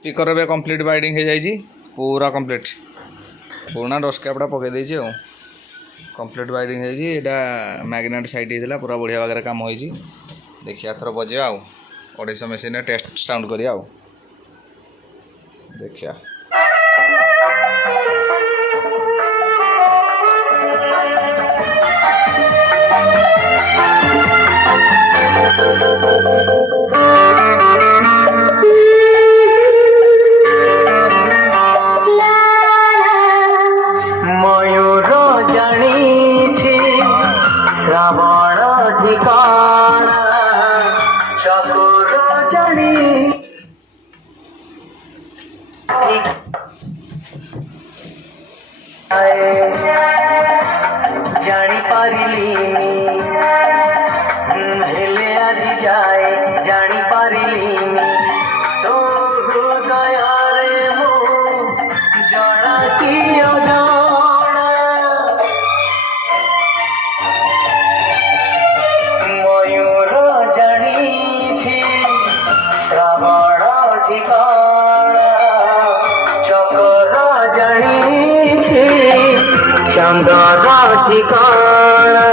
Speaker ଏବେ complete binding ହେଇଯାଇଛି पूरा कम्प्लीट पुराना डस्ट कैपटा पकई देछि आ कम्प्लीट वायरिंग ହେଇଛି ଏଟା ମ୍ୟାଗ୍ନେଟ୍ ସାଇଟ୍ ହେଇଥିଲା पूरा बढ़िया वगैरह काम होइछि देखिया थर बजेआ आ 250 मशीन टेस्ट साउंड करिया आ देखिया श्रावण ठिकाना चकोर जानी जानी पारिली हेले आज जाए जानी पारिली तो हृदय रे मो जड़ा की श्रावण ठिकाना चकोर जानी चंदर ठिकाना।